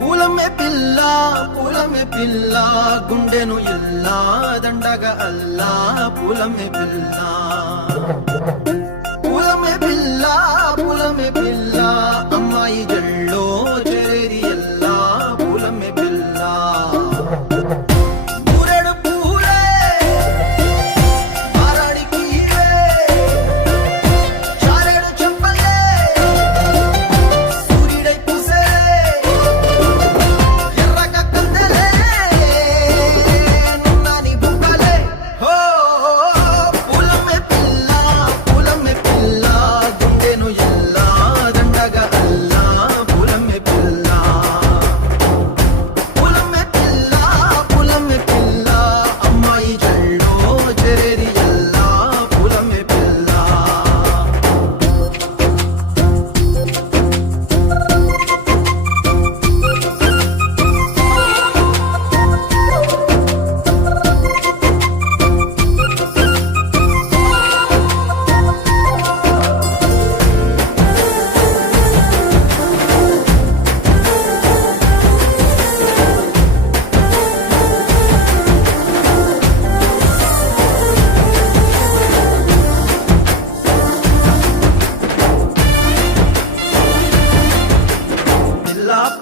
పూలమే పిల్ల గుండెను ఇల్లా దండగా అల్లా పూలమే పిల్ల పూలమే పిల్ల అమ్మాయి జల్లో చేరేది ఎల్లా పూలమే పిల్ల ఊరెడు పూలే మారాడికి చారేడు చెప్పలే సూర్యుడై పూసే ఎర్రగా కందలే నున్నాని బుక్కలే హో పూలమే పిల్ల గుండెను ఎల్లా దండగా అల్లా పూలమే పిల్ల అమ్మాయి జల్లో చేరేది ఎల్లా పూలమే పిల్ల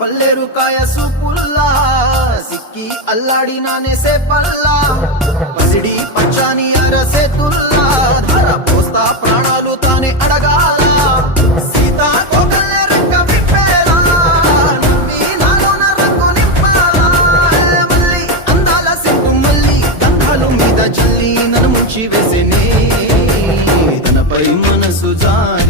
పల్లేరు కాయ సూపుల్లా సిక్కి అల్లాడినానేసే పల్లా పసిడి పచ్చాని అరసే తుల్లా ధర పోస్తా ప్రాణాలు తానే అడగాల సీతా కోకల్లే రెక్క విప్పేలా నవ్వి నాలోన రంగు నింపాలా మళ్ళీ అందాల సెంటు మళ్ళీ దండాలు మీద చల్లి నన్ను ముంచి వేసేనే తనపై మనసు జారి